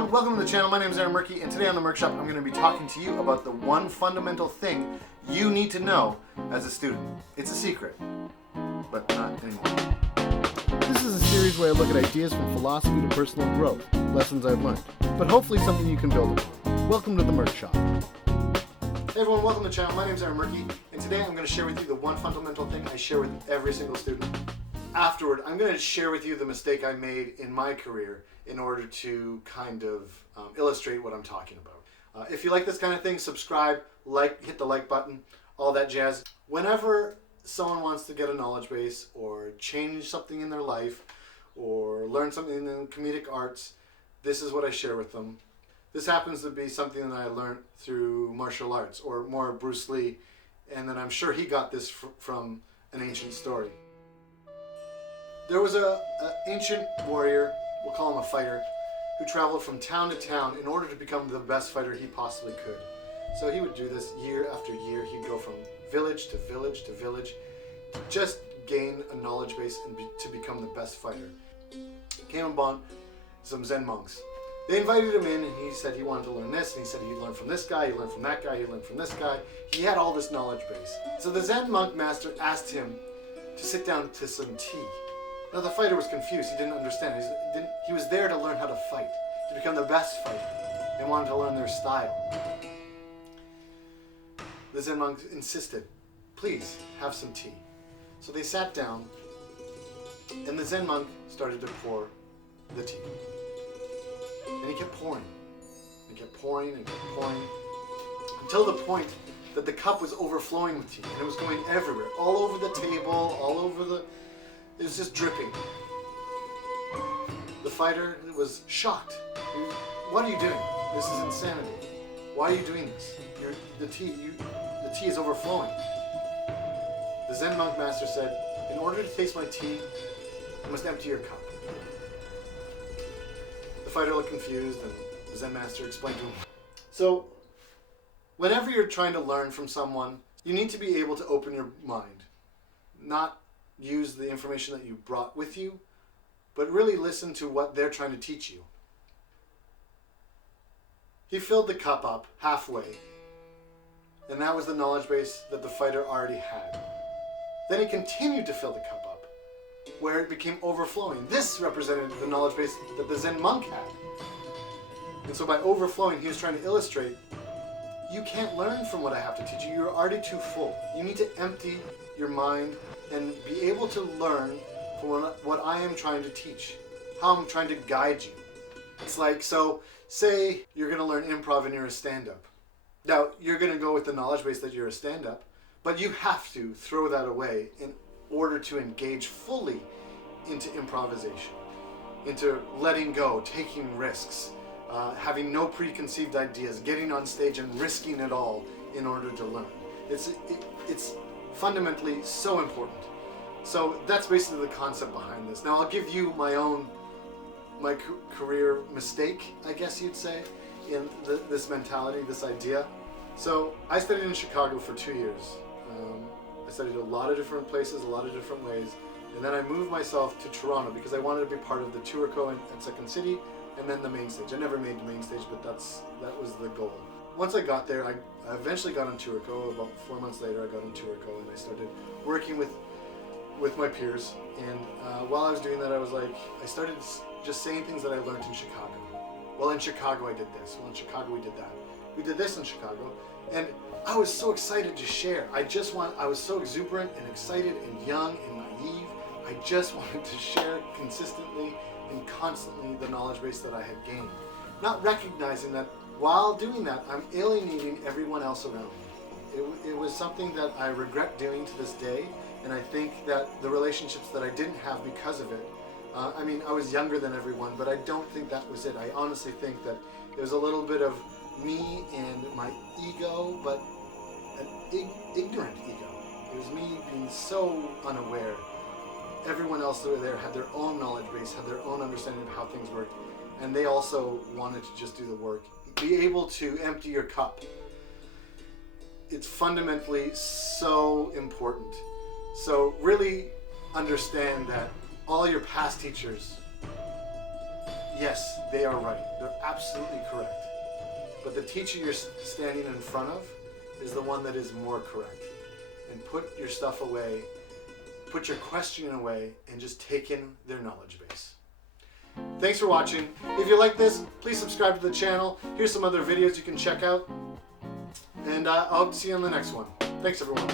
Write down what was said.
everyone, welcome to the channel. My name is Merke, and today on the Merke-SHOP I'm going to be talking to you about the one fundamental thing you need to know as a student. It's a secret, but not anymore. This is a series where I look at ideas from philosophy to personal growth, lessons I've learned, but hopefully something you can build upon. Welcome to the Merke-SHOP. Hey everyone, welcome to the channel. My name is Merke, and today I'm going to share with you the one fundamental thing I share with every single student. Afterward, I'm going to share with you the mistake I made in my career in order to kind of illustrate what I'm talking about. If you like this kind of thing, subscribe, like, hit the like button, all that jazz. Whenever someone wants to get a knowledge base or change something in their life or learn something in the comedic arts, this is what I share with them. This happens to be something that I learned through martial arts, or more Bruce Lee, and then I'm sure he got this from an ancient story. There was an ancient warrior, we'll call him a fighter, who traveled from town to town in order to become the best fighter he possibly could. So he would do this year after year. He'd go from village to village to village to just gain a knowledge base and to become the best fighter. Came upon some Zen monks. They invited him in and he said he wanted to learn this, and he said he'd learn from this guy, he'd learn from that guy, he'd learn from this guy. He had all this knowledge base. So the Zen monk master asked him to sit down to some tea. Now the fighter was confused, he didn't understand. He was there to learn how to fight, to become the best fighter. They wanted to learn their style. The Zen monk insisted, please have some tea. So they sat down and the Zen monk started to pour the tea. And he kept pouring, and kept pouring, and kept pouring, until the point that the cup was overflowing with tea, and it was going everywhere, all over the table, all over it was just dripping. The fighter was shocked. What are you doing? This is insanity. Why are you doing this? The tea is overflowing. The Zen monk master said, in order to taste my tea, you must empty your cup. The fighter looked confused, and the Zen master explained to him. So, whenever you're trying to learn from someone, you need to be able to open your mind. Not use the information that you brought with you, but really listen to what they're trying to teach you. He filled the cup up halfway, and that was the knowledge base that the fighter already had. Then he continued to fill the cup up, where it became overflowing. This represented the knowledge base that the Zen monk had. And so by overflowing, he was trying to illustrate, you can't learn from what I have to teach you. You're already too full. You need to empty your mind and be able to learn from what I am trying to teach, how I'm trying to guide you. It's like, so say you're going to learn improv and you're a stand-up. Now, you're going to go with the knowledge base that you're a stand-up, but you have to throw that away in order to engage fully into improvisation, into letting go, taking risks, having no preconceived ideas, getting on stage and risking it all in order to learn. It's fundamentally so important. So that's basically the concept behind this. Now I'll give you my career mistake, I guess you'd say, in this mentality, this idea. So I studied in Chicago for 2 years. I studied a lot of different places, a lot of different ways, and then I moved myself to Toronto because I wanted to be part of the Tourco at Second City, and then the main stage. I never made the main stage, but that was the goal. Once I got there, I eventually got on Tourco. About 4 months later, I got on Tourco, and I started working with my peers. And while I was doing that, I started just saying things that I learned in Chicago. Well, in Chicago I did this. Well, in Chicago we did that. We did this in Chicago, and I was so excited to share. I was so exuberant and excited and young and naive. I just wanted to share consistently and constantly the knowledge base that I had gained. Not recognizing that while doing that, I'm alienating everyone else around me. It was something that I regret doing to this day, and I think that the relationships that I didn't have because of it, I was younger than everyone, but I don't think that was it. I honestly think that it was a little bit of me and my ego, but an ignorant ego. It was me being so unaware. Everyone else that were there had their own knowledge base, had their own understanding of how things worked, and they also wanted to just do the work. Be able to empty your cup. It's fundamentally so important. So really understand that all your past teachers, yes, they are right. They're absolutely correct. But the teacher you're standing in front of is the one that is more correct. And put your stuff away, put your questioning away, and just take in their knowledge base. Thanks for watching. If you like this, please subscribe to the channel. Here's some other videos you can check out. And I'll see you on the next one. Thanks, everyone.